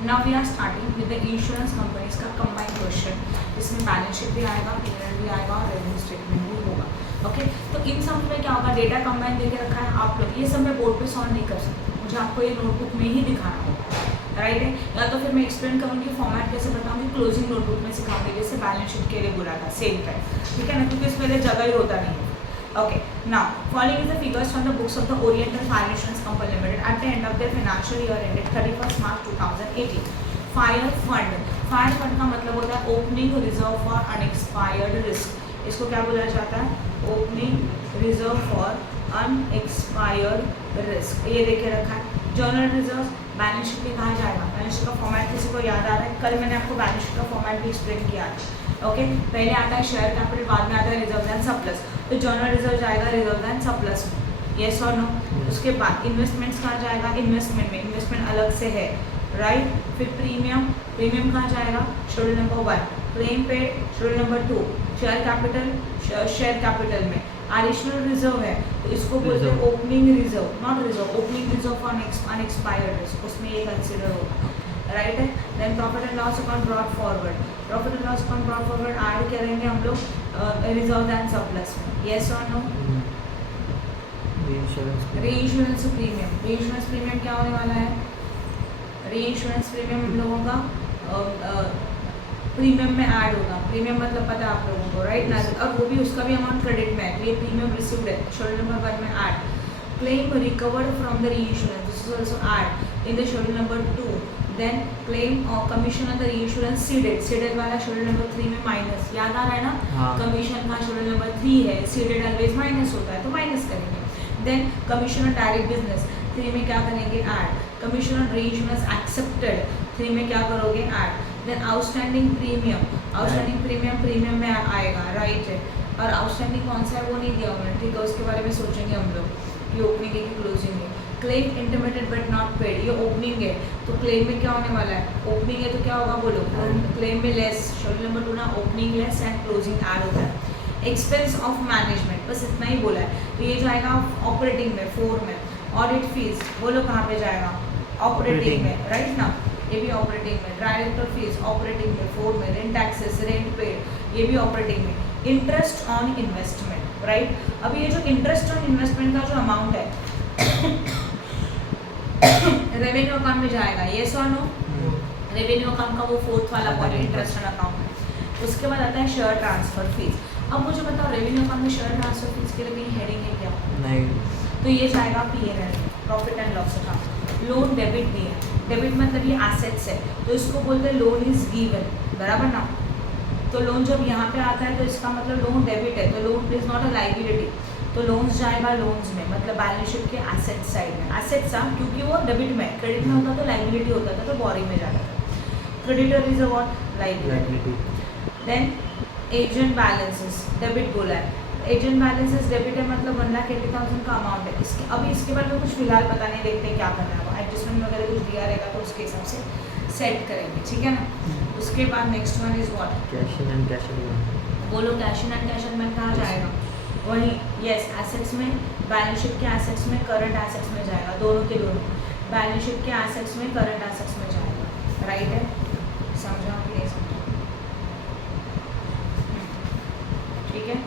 Now we are starting with the insurance companies का combined question, जिसमें balance sheet भी आएगा, P&L भी आएगा और रेवेन्यू स्टेटमेंट भी होगा। ओके, तो इन सब में क्या होगा, डेटा कंबाइन देके रखा है, आप लोग ये सब मैं बोर्ड पे सॉल्व नहीं कर सकती, मुझे आपको ये नोटबुक में ही दिखाना होगा, राइट है। या तो फिर मैं एक्सप्लेन करूँगी, फॉर्मेट कैसे बताऊँगी, क्लोजिंग नोटबुक में सिखाऊंगी, जैसे बैलेंस शीट के लिए बोला था सेम टाइम, ठीक है ना, क्योंकि इसमें जगह ही होता नहीं है। Okay, now following is the figures from the books of the Oriental Fire Insurance Company Limited at the end of their financial year ended 31st March 2018. Fire fund का मतलब होता है opening reserve for unexpired risk. इसको क्या बोला जाता है, opening reserve for unexpired risk. ये देखे रखा है। जर्नल रिजर्व बैलेंस शीट में कहा जाएगा, बैलेंस शीट का फॉर्मेट किसी को याद आ रहा है, कल मैंने आपको बैलेंस शीट का फॉर्मेट भी एक्सप्लेन किया था। ओके, पहले आता है शेयर कैपिटल, बाद में आता है रिजर्व एंड सरप्लस। तो जर्नल रिजर्व जाएगा रिजर्व एंड सरप्लस में, यस और नो। उसके बाद इन्वेस्टमेंट्स कहाँ जाएगा, इन्वेस्टमेंट में, इन्वेस्टमेंट अलग से है, राइट। फिर प्रीमियम कहाँ जाएगा, schedule number 1। Claim paid schedule number 2। Share capital में। एडिशनल रिजर्व है तो इसको बोलते हैं opening reserve, not reserve, opening reserve for unexpired risk, उसमें ये कंसिडर होगा, राइट है। Then profit and loss account brought forward, profit and loss account brought forward add करेंगे हम लोग रिजर्व एंड सरप्लस में, यस और नो। रीइंश्योरेंस प्रीमियम क्या होने वाला है, रीइंश्योरेंस प्रीमियम हम लोगों का प्रीमियम में ऐड होगा। प्रीमियम मतलब पता है आप लोगों को, राइट ना, और वो भी उसका भी अमाउंट क्रेडिट में है, तो ये प्रीमियम रिसीव्ड है, शेड्यूल नंबर 1 में add. Claim recovered from the reinsurance, this is also add in the schedule number 2। Then claim और commission on the reinsurance ceded वाला शेड्यूल नंबर 3 में माइनस, याद आ रहा है ना, कमीशन का शेड्यूल नंबर 3 है, सीडेड ऑलवेज माइनस होता है तो माइनस करेंगे। Then commission on direct business 3 में क्या करेंगे, add. Commission on reinsurance accepted 3 में क्या करोगे, ऐड। देन आउटस्टैंडिंग प्रीमियम में आएगा, राइट है। और आउटस्टैंडिंग कौन सा है वो नहीं दिया उन्होंने, ठीक है, उसके बारे में सोचेंगे हम लोग कि ओपनिंग है कि क्लोजिंग है। Claim intermediate but not paid, ये ओपनिंग है तो क्लेम में क्या होने वाला है, ओपनिंग है तो क्या होगा बोलो, क्लेम में लेस, शेड्यूल नंबर 2 ना, opening less and closing add होता है। एक्सपेंस ऑफ मैनेजमेंट, बस इतना ही बोला है, तो ये जाएगा ऑपरेटिंग में 4 में। ऑडिट फीस बोलो कहाँ पे जाएगा, ऑपरेटिंग में, राइट ना, ये भी ऑपरेटिंग में। डायरेक्टर फीस ऑपरेटिंग में 4 में। रेंट टैक्सेस, रेंट पेड, ये भी ऑपरेटिंग में। Interest on investment, right. अब ये जो इंटरेस्ट ऑन इन्वेस्टमेंट का जो अमाउंट है रेवेन्यू अकाउंट में जाएगा, यस और नो। रेवेन्यू अकाउंट का वो 4th वाला पॉइंट इंटरेस्ट ऑन अकाउंट है। उसके बाद आता है शेयर ट्रांसफर फीस। अब मुझे बताओ रेवेन्यू अकाउंट में शेयर ट्रांसफर फीस के लिए कहीं हेडिंग है क्या, नहीं, तो ये जाएगा P&L, profit and loss account. Loan debit भी है, डेबिट मतलब ये एसेट्स है तो इसको बोलते हैं लोन इज गिवन, बराबर ना। तो लोन जब यहाँ पे आता है तो इसका मतलब लोन डेबिट है, तो loan is not a liability, तो लोन्स जाएगा लोन्स में, मतलब बैलेंस शीट के एसेट साइड में। एसेट्स क्योंकि वो डेबिट में, क्रेडिट में होता तो लाइबिलिटी होता था, तो बोरिंग में जाता था। Creditor is a what, liability. Then agent balances, debit बोला है, एजेंट बैलेंसेस डेबिट है, मतलब 1,80,000 का अमाउंट है। इसके अभी इसके बारे में कुछ फिलहाल पता नहीं, देखते हैं क्या करना है, वो एडजस्टमेंट वगैरह कुछ दिया रहेगा तो उसके हिसाब से सेट करेंगे, ठीक है ना। उसके बाद next one is what, cash in and cash out, बोलो cash in and cash out में कहाँ जाएगा, वही, यस, एसेट्स में, बैलेंस शीट के एसेट्स में, करंट एसेट्स में जाएगा, दोनों के दोनों, बैलेंस शीट के एसेट्स में, करंट एसेट्स में जाएगा, राइट है। समझा कि नहीं समझा, ठीक है।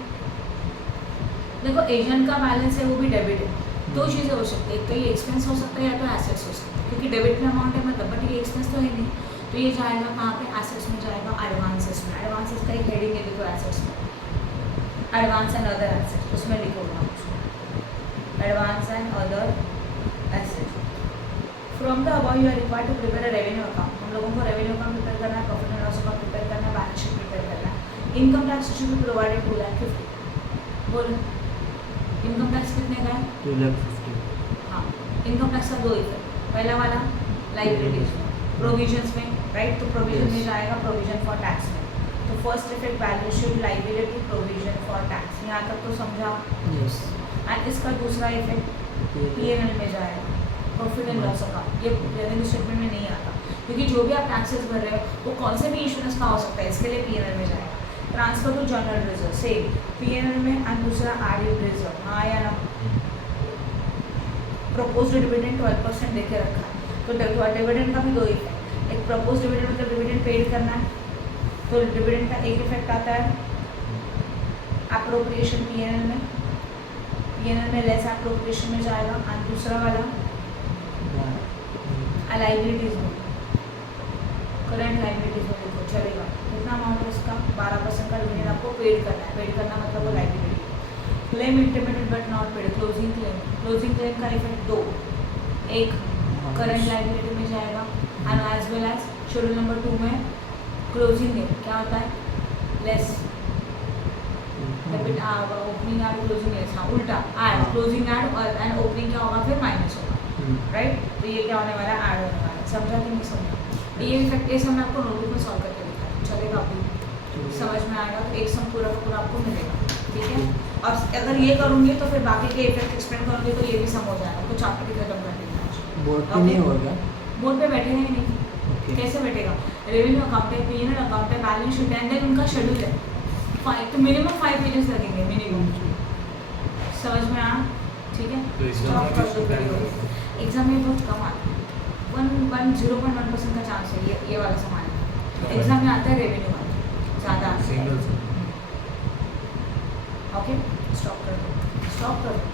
देखो एजेंट का बैलेंस है वो भी डेबिट है, दो चीज़ें हो सकती है, एक तो ये एक्सपेंस हो सकता है या तो एसेट्स हो सकता है, क्योंकि डेबिट में अमाउंट है मतलब, बट ये एक्सपेंस तो है नहीं, तो ये जाएगा कहाँ पे, एसेट्स में जाएगा, एडवांसेस में। एडवांसेस का एक हेडिंग है देखो एसेट्स में, एडवांस एंड अदर एसेट्स, उसमें लिखोगा advance and other assets. From the above you are required to prepare a revenue account, हम लोगों को रेवेन्यू अकाउंट प्रिपेयर करना है, profit and loss account prepare करना है, बैलेंस शीट प्रिपेयर करना है। Income tax should be provided 2,50,000, बोलो इनकम टैक्स कितने का है, 2,50,000। हाँ, इनकम टैक्स का 2 इफेक्ट, पहला वाला लाइबिलिटीज में, प्रोविजंस में, राइट, तो प्रोविजन में जाएगा प्रोविजन फॉर टैक्स में, तो first effect balance sheet, liability, provision for tax, यहाँ तक तो समझा, यस। एंड इसका दूसरा इफेक्ट P&L में जाएगा, प्रॉफिट एंड लॉस अकाउंट, ये रेवेन्यू स्टेटमेंट में नहीं आता, क्योंकि जो भी आप टैक्सेस भर रहे हो वो कौन से भी इंश्योरेंस का हो सकता है, इसके लिए P&L में जाएगा। Transfer to general reserve same P&L में, एंड दूसरा एडेड रिजर्व, हाँ या ना। प्रोपोज्ड डिविडेंड 12% देके रखा है, तो डिविडेंड का भी 2 इफेक्ट, एक प्रपोज डिविडेंड मतलब डिविडेंड पेड करना है, तो डिविडेंड का एक इफेक्ट आता है एप्रोप्रिएशन पीएनएल में लेस एप्रोप्रिएशन में जाएगा, एंड दूसरा वाला लाइबिलिटीज में, करंट लाइबिलिटीज में देखो चलेगा कितना अमाउंट है उसका 12% का डिविडेंड आपको पेड करना है। पेड करना मतलब वो liability. Claim intimated but not paid, closing claim का इफेक्ट दो, एक करंट लाइबिलिटी में जाएगा and as well as schedule number 2 में क्लोजिंग डेट क्या होता है less debit opening add closing less, हाँ उल्टा एड क्लोजिंग एड और एंड ओपनिंग क्या होगा फिर माइनस होगा, राइट। तो ये क्या होने वाला है ऐड होने वाला है, समझा कि नहीं समझा? ये इफेक्ट ये सब मैं आपको नोटबुक में सॉल्व करके दिखा दूँ, चलेगा आपको समझ में आएगा, तो एक सम पूरा का पूरा आपको मिलेगा, ठीक है। और अगर ये करूँगी तो फिर बाकी के इफेक्ट एक्सप्लेन करूँगी तो ये भी सम हो जाएगा, तो चैप्टर की खत्म कर देंगे आज। बोर्ड पे नहीं होगा? बोर्ड पे बैठेगा ही नहीं, कैसे बैठेगा? रेवेन्यू अकाउंट है, पीएनएल अकाउंट है, बैलेंस शीट है, देन उनका शेड्यूल है, 5 तो मिनिमम 5 पेजेस लगेंगे मिनिमम, समझ में आया, ठीक है। तो स्टॉप कर दो वीडियो, एग्जाम में बहुत कम आता है, 0.1% का चांस है ये वाला सामान है, एग्जाम में आता है रेवेन्यू वाला ज़्यादा आता है। सिंगल ओके स्टॉप कर दो